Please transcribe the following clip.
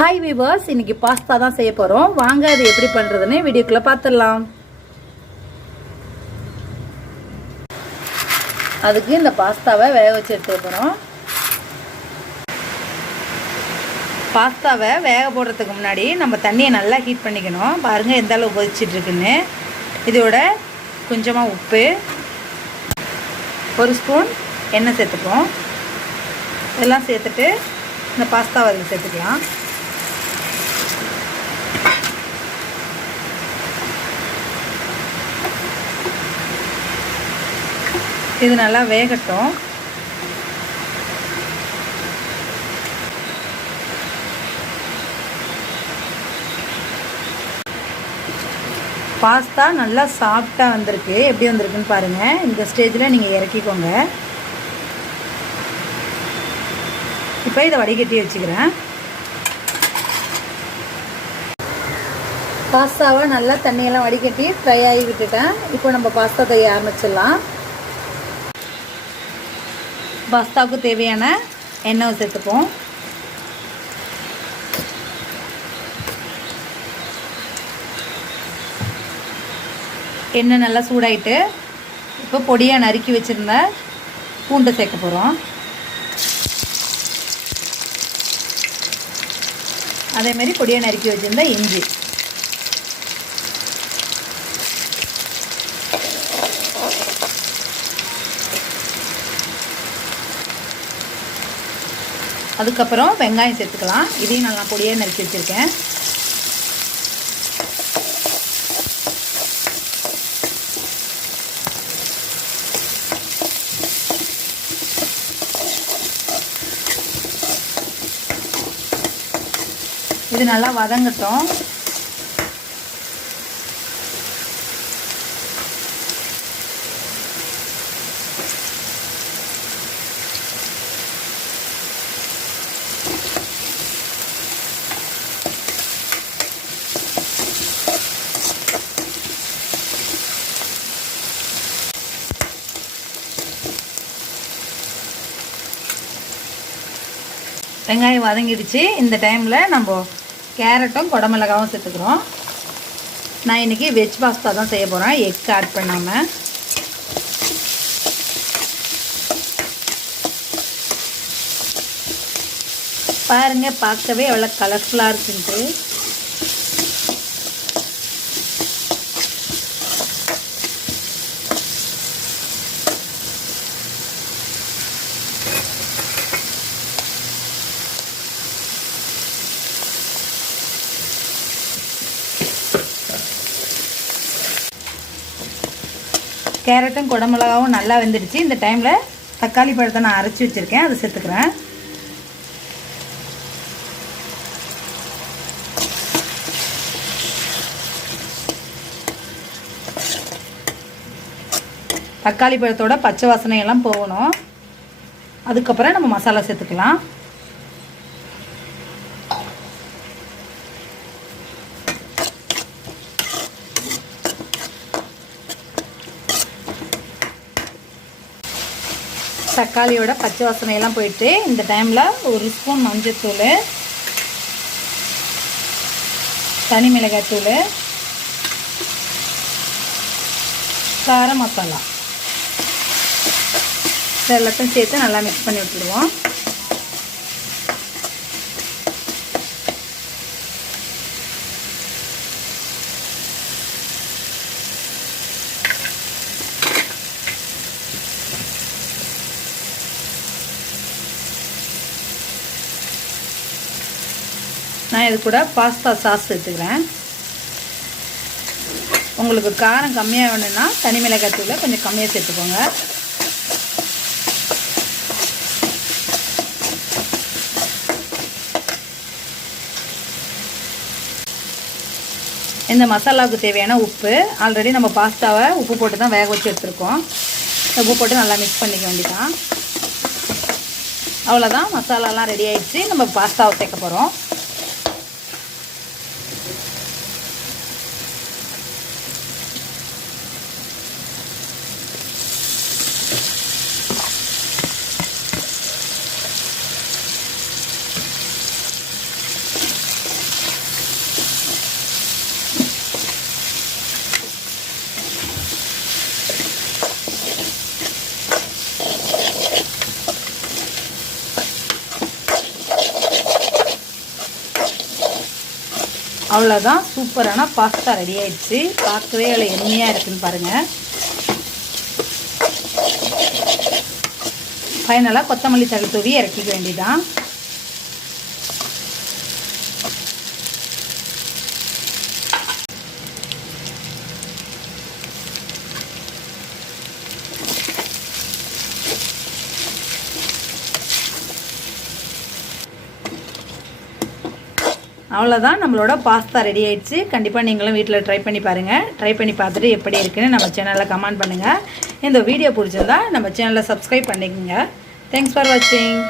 Hi viewers, இன்னைக்கு pasta தான் செய்ய போகிறோம். வாங்க அது எப்படி பண்ணுறதுன்னு வீடியோக்குள்ளே பார்த்துடலாம். அதுக்கு இந்த பாஸ்தாவை வேக வச்சு எடுத்துக்க போகிறோம். பாஸ்தாவை வேக போடுறதுக்கு முன்னாடி நம்ம தண்ணியை நல்லா ஹீட் பண்ணிக்கணும். பாருங்கள் எந்த அளவு கொதிச்சிட்ருக்குன்னு. இதோட கொஞ்சமாக உப்பு, ஒரு ஸ்பூன் எண்ணெய் சேர்த்துப்போம். இதெல்லாம் சேர்த்துட்டு இந்த பாஸ்தாவை அதில் சேர்த்துக்கலாம். இது நல்லா வேகட்டும். பாஸ்தா நல்லா சாஃப்டாக வந்திருக்கு. எப்படி வந்திருக்குன்னு பாருங்கள். இந்த ஸ்டேஜில் நீங்கள் இறக்கிக்கோங்க. இப்போ இதை வடிகட்டி வச்சுக்கிறேன். பாஸ்தாவை நல்லா தண்ணியெல்லாம் வடிகட்டி ஃப்ரை ஆகி விட்டுட்டேன். இப்போ நம்ம பாஸ்தா செய்ய ஆரம்பிச்சிடலாம். பாஸ்தாவுக்கு தேவையான எண்ணெய் சேர்த்துப்போம். எண்ணெய் நல்லா சூடாயிட்டு இப்போ பொடியாக நறுக்கி வச்சுருந்த பூண்டை சேர்க்க போகிறோம். அதேமாரி பொடியாக நறுக்கி வச்சுருந்த இஞ்சி, அதுக்கப்புறம் வெங்காயம் சேர்த்துக்கலாம். இதையும் நல்லா பொடியாக நறுக்கி வச்சுருக்கேன். இது நல்லா வதங்கட்டும். வெங்காயம் வதங்கிடுச்சு. இந்த டைமில் நம்ம கேரட்டும் குடமிளகாவும் சேர்த்துக்கிறோம். நான் இன்றைக்கி வெஜ் பாஸ்தா தான் செய்ய போகிறேன், எக் ஆட் பண்ணாமல். பாருங்கள், பார்க்கவே எவ்வளோ கலர்ஃபுல்லாக இருக்குன்ட்டு. கேரட்டும் குடமிளகாவும் நல்லா வெந்துடுச்சு. இந்த டைமில் தக்காளி பழத்தை நான் அரைச்சி வச்சுருக்கேன், அதை சேர்த்துக்கிறேன். தக்காளி பழத்தோட பச்சை வாசனையெல்லாம் போகணும். அதுக்கப்புறம் நம்ம மசாலா சேர்த்துக்கலாம். தக்காளியோட பச்சை வாசனையெல்லாம் போயிட்டு இந்த டைமில் ஒரு ஸ்பூன் மஞ்சள்தூள், தனி மிளகாய்த்தூள், காரம் மசாலா எல்லாத்தையும் சேர்த்து நல்லா மிக்ஸ் பண்ணி விட்டுடுவோம். நான் இது கூட பாஸ்தா சாஸ் சேர்த்துக்கிறேன். உங்களுக்கு காரம் கம்மியாக வேணும்னா தனி மிளகாய் தூளை கொஞ்சம் கம்மியாக சேர்த்துக்கோங்க. இந்த மசாலாவுக்கு தேவையான உப்பு, ஆல்ரெடி நம்ம பாஸ்தாவை உப்பு போட்டு தான் வேக வச்சு எடுத்துருக்கோம். உப்பு போட்டு நல்லா மிக்ஸ் பண்ணிக்க வேண்டியதான். அவ்வளோதான், மசாலாலாம் ரெடி ஆகிடுச்சு. நம்ம பாஸ்தாவை சேர்க்க போகிறோம். அவ்வளோதான், சூப்பரான பாஸ்தா ரெடி ஆயிடுச்சு. பார்க்கவே அவ்வளோ எண்ணெயாக இருக்குதுன்னு பாருங்கள். ஃபைனலாக கொத்தமல்லி தழை தூவி இறக்கிக்க வேண்டியதான். அவ்வளோதான், நம்மளோட பாஸ்தா ரெடி ஆயிடுச்சு. கண்டிப்பாக நீங்களும் வீட்டில் ட்ரை பண்ணி பாருங்கள். ட்ரை பண்ணி பார்த்துட்டு எப்படி இருக்குன்னு நம்ம சேனலில் கமெண்ட் பண்ணுங்கள். இந்த வீடியோ பிடிச்சிருந்தா நம்ம சேனலை சப்ஸ்கிரைப் பண்ணிக்கோங்க. தேங்க்ஸ் ஃபார் வாட்சிங்.